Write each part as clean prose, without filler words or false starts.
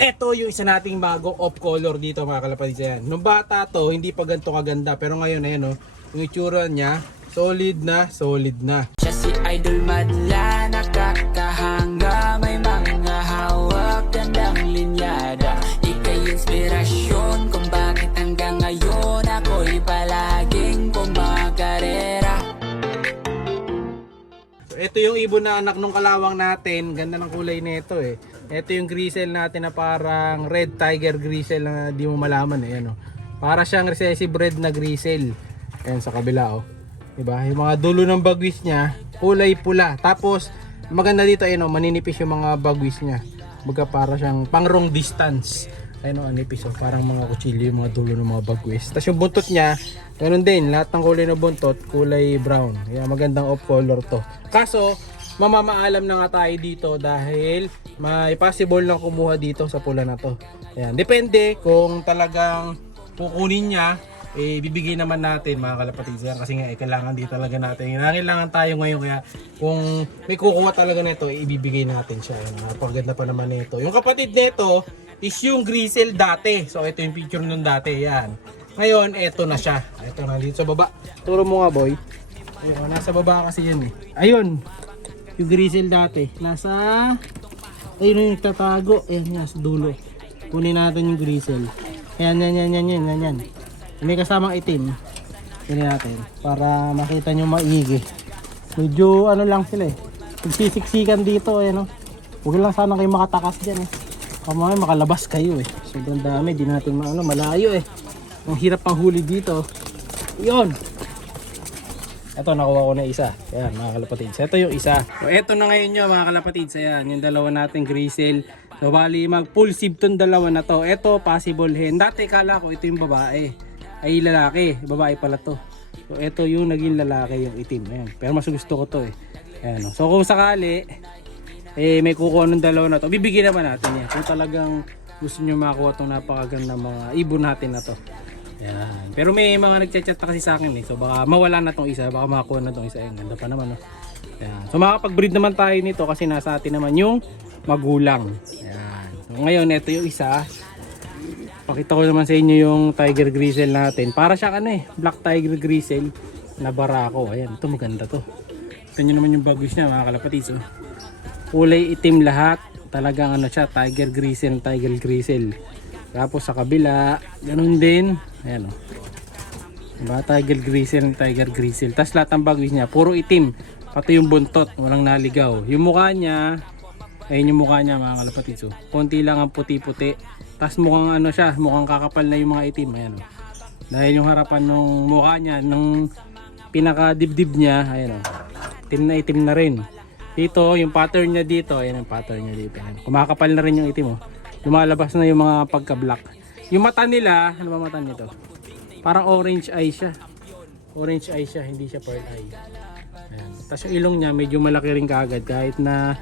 Ito yung isa nating bagong off color dito mga kalapatids. Ayan. Nung bata to, hindi pa ganito kaganda. Pero ngayon, ayan o, yung itsura niya, solid na, solid na. Siya si Idol Madla, nakakahanga, may mga hawak, gandang linyada. Ika'y inspirasyon kung bakit hanggang ngayon ako'y palaging kumakarera. So, ito yung ibon na anak nung kalawang natin. Ganda ng kulay nito eh. Ito yung grisel natin na parang red tiger grisel na di mo malaman eh. Ano? Para siyang recessive red na grisel. Ayan sa kabila oh. Diba? Yung mga dulo ng bagwis niya, kulay pula. Tapos maganda dito ayun oh, maninipis yung mga bagwis niya. Baga para siyang pang long distance. Ayun oh, anipis oh, parang mga kutsilyo yung mga dulo ng mga bagwis. Tapos yung buntot niya, ganoon din, lahat ng kulay ng buntot, kulay brown. Kaya magandang off color to. Kaso, mamamaalam na nga tayo dito dahil may possible lang kumuha dito sa pula na to. Ayan. Depende kung talagang kukunin niya, eh, bibigay naman natin mga kalapatids. Kasi nga kailangan di talaga natin. Kailangan tayo ngayon kaya kung may kukuha talaga nito, ibibigay natin siya. Napakaganda pa naman nito. Yung kapatid nito is yung grisel dati. So ito yung picture nung dati. Yan. Ngayon, ito na siya. Ito na dito sa baba. Turo mo nga boy. Ayun, nasa baba kasi yan eh. Ayun. Yung grisel dati. Nasa... ayun yung nagtatago. Ayan, nasa dulo. Kunin natin yung grisel. Ayan, yan. May kasamang itim. Kunin natin. Para makita nyo maigi. Medyo ano lang sila eh. Nagsisiksikan dito eh no. Huwag lang sana kayo makatakas dyan eh. Kamay makalabas kayo eh. Sobrang dami. Di natin malayo eh. Ang hirap pang huli dito. Yun. Ito, nakuha ko na isa. Ayan, mga kalapatids. Ito yung isa. So, ito na ngayon nyo, mga kalapatids. Ayan, yung dalawa nating grisel. So, bali, mag-full sieve tong dalawa na to. Ito, possible hen. Dati, kala ko ito yung babae. Ay, lalaki. Babae pala to. So, ito yung naging lalaki, yung itim. Ayan. Pero mas gusto ko to eh. Ayan, so, kung sakali, eh, may kukuha ng dalawa na to. Bibigyan naman natin yan. Kung talagang gusto nyo makakuha itong napakaganda mga ibon natin na to. Yan. Pero may mga nagchat-chat kasi sa akin eh. So baka mawala na tong isa, baka makakuha na tong isa. Ang ganda pa naman no. Yan. So makakapag-breed naman tayo nito kasi nasa atin naman yung magulang. Yan. So, ngayon ito yung isa. Pakita ko naman sa inyo yung tiger grisel natin. Para siya black tiger grisel na barako. Ayan, ito maganda to. Ito nyo naman yung bagwis niya mga kalapatids. Oh. Kulay itim lahat. Talagang siya, tiger grisel. Tapos sa kabila, ganun din. Ayan o. Diba? Tiger grisel. Tapos lahat ng bagwis niya, puro itim. Pati yung buntot, walang naligaw. Yung mukha niya, ayun yung mukha niya mga kalapatids. Oh. Konti lang ang puti-puti. Tapos mukhang siya, mukhang kakapal na yung mga itim. Ayan o. Dahil yung harapan ng mukha niya, nung pinaka-dibdib niya, ayan o. Itim na rin. Dito, yung pattern niya dito, ayan ang pattern niya dito. Ayan. Kumakapal na rin yung itim o. Lumalabas na yung mga pagka-black. Yung mata nila, ano ba mata nito? Parang orange eye siya. Orange eye siya, hindi siya pearl eye. Ayan. Tapos yung ilong niya, medyo malaki rin kaagad kahit na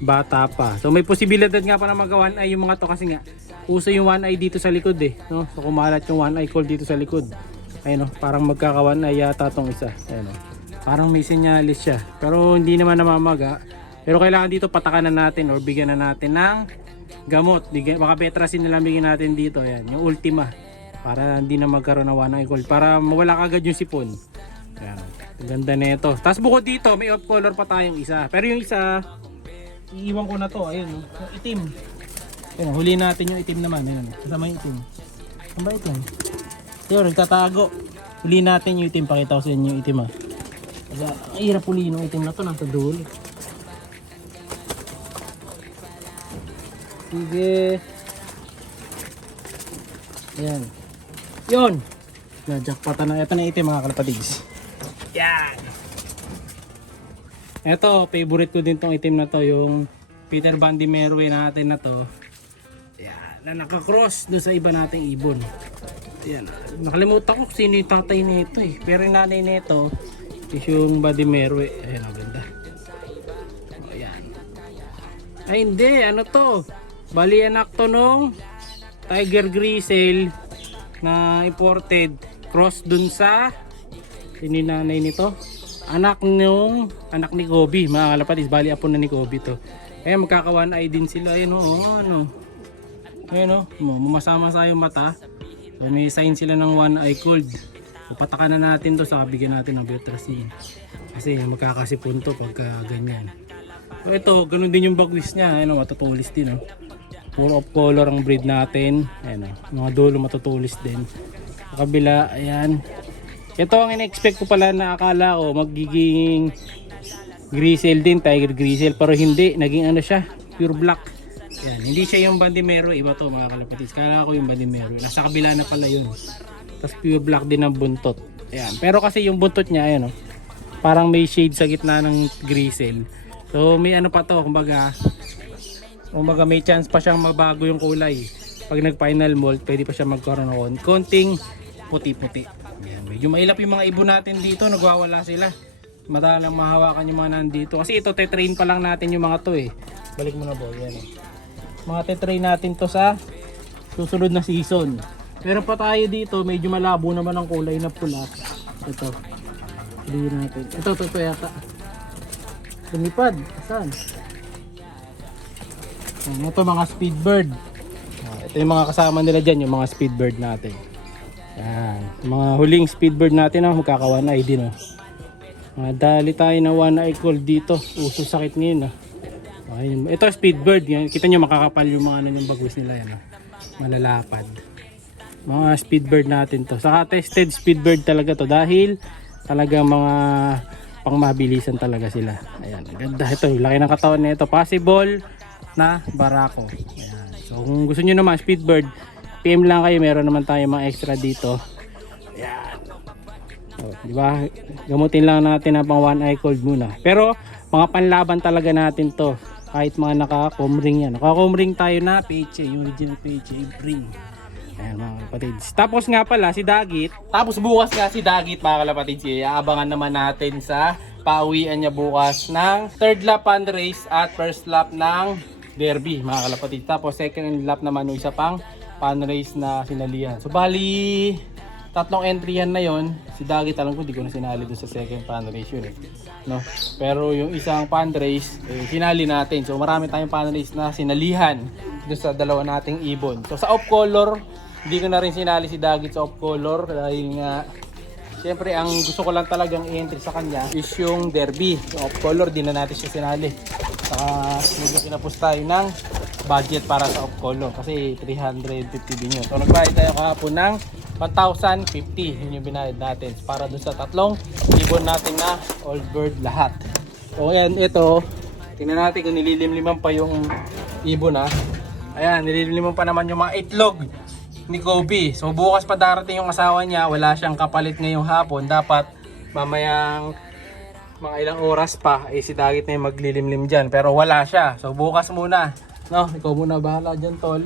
bata pa. So may posibilidad nga pa na mag-one eye yung mga to kasi nga uso yung one eye dito sa likod eh. No? So kumalat yung one eye call dito sa likod. Ayun o, parang magkaka-one eye yata tong isa. Ayun o. Parang may senyalis siya. Pero hindi naman namamaga. Pero kailangan dito patakanan natin or bigyan na natin ng gamot. Baka betrasin na lang bigyan natin dito. Ayan, yung ultima. Para hindi na magkaroon ng one eye cold. Para mawala kagad yung sipon. Ayan. Ang ganda nito. Tapos bukod dito, may off color pa tayong isa. Pero yung isa, iiwan ko na to. Ayun, yung itim. Ayan, huli natin yung itim naman. Ayan, kasama yung itim. Ano ba itim? Ayun, nagtatago. Huli natin yung itim. Pakita ko sa inyo yung itim ha. Kasi ang hirap huli ng itim na to. Nasa dulo. Sige. Ayan. Yun. Jackpot na. Ito na itim mga kalapatids. Yan. Ito, favorite ko din tong itim na to. Yung Peter Van de Merwe natin na to. Yan. Na nakakross doon sa iba nating ibon. Yan. Nakalimutan ko sino yung tatay nito eh. Pero yung nanay nito is yung Van de Merwe. Ayan, ang ganda. Ayan. Ay hindi. Ano to? Bali anak to nung tiger grisel na imported cross dun sa sininanay nito anak ni Kobe mga kalapatids. Bali apo na ni Kobe to. Magkakawan ay din sila. Ayun ano. Ayun mamasama-masa yung mata. So may sign sila ng one eye cold. So patakan na natin to sa bigyan natin ng Betracin. Kasi magkakasipon to pagka ganyan. So ito, ganun din yung bagwis niya. Ayun matutulis din Puro off color ang breed natin. Ayun mga dulo matutulis din. Sa kabila, ayan. Ito ang in-expect ko pala na akala ko magiging Grisel din, Tiger Grisel. Pero hindi, naging siya, pure black. Yan, hindi siya yung Bandimero, iba to mga kalapatids. Kala ko yung Bandimero, nasa kabila na pala yun. Tapos pure black din ang buntot. Ayan. Pero kasi yung buntot niya, ayan parang may shade sa gitna ng Grisel. So may pa to, kumbaga may chance pa siyang mabago yung kulay. Pag nag final mold, pwede pa siya magkaroon ng konting puti-puti. Ayan. Medyo mailap yung mga ibon natin dito, nagwawala sila. Madalang mahawakan yung mga nandito. Kasi ito, tetrain pa lang natin yung mga to Balik mo na boy, yan mga tetrain natin to sa susunod na season. Meron pa tayo dito, medyo malabo naman ang kulay na pula. Ito. Hindi natin. Ito yata. Lumipad. Saan? Ito mga speedbird. Ito yung mga kasama nila dyan, yung mga speedbird natin. Yan. Mga huling speedbird natin magkakawan eye din. Dali tayo na one eye cold dito. Uso sakit ngayon. Ayun. Ito speedbird. Kita nyo makakapal yung mga yung bagwis nila. Yan, malalapad. Mga speedbird natin to. Saka tested speedbird talaga to. Dahil talaga mga pangmabilisan talaga sila. Ayan. Ganda ito. Laki ng katawan nito. Possible na barako. Ayan. So kung gusto nyo naman speedbird, PM lang kayo. Meron naman tayo mga extra dito. Ayan. So, diba? Gamutin lang natin ang pang one eye cold muna. Pero mga panlaban talaga natin to. Kahit mga naka-comring yan. Naka-comring tayo na PHA, yung original PHA ring. Ayan mga kalapatids. Tapos nga pala si Dagit. Tapos bukas nga si Dagit mga kalapatids. Aabangan naman natin sa pauwian niya bukas ng third lap pond race at first lap ng derby mga kalapatids. Tapos second lap naman yung isa pang pond race na sinalihan. So bali, tatlong entry yan na yon. Si Dagit alam ko di ko na sinali doon sa second pond race yun no? Pero yung isang pond race sinali natin. So marami tayong pond race na sinalihan doon sa dalawa nating ibon. So sa off color, hindi ko na rin sinali si Dagit sa off color dahil nga siyempre ang gusto ko lang talagang i-entry sa kanya is yung derby. Yung off color di na natin siya sinali. Saka medyo kinapos tayo ng budget para sa off color kasi 350 din yun. So nagbayad tayo kahapon ng 1,050, yun yung binayad natin para dun sa tatlong ibon natin na old bird lahat. So ayan, ito tingnan natin kung nililimliman pa yung ibon ayan, nililimliman pa naman yung mga itlog ni Kobe. So bukas pa darating yung asawa niya, wala siyang kapalit ngayong hapon. Dapat mamayang mga ilang oras pa si Dagit na yung maglilimlim dyan, pero wala siya. So bukas muna, no? Ikaw muna bahala dyan tol.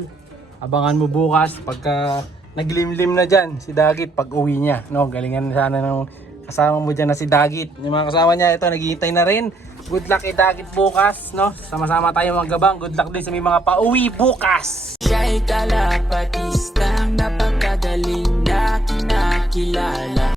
Abangan mo bukas pagka naglimlim na dyan si Dagit pag uwi niya, no? Galingan sana ng kasama mo dyan na si Dagit. Yung mga kasama niya ito naghihintay na rin. Good luck kay Dagit bukas, no? Sama-sama tayo maggabang. Good luck din sa may mga pauwi bukas. Siya'y kalapatistang napakagaling na kinakilala.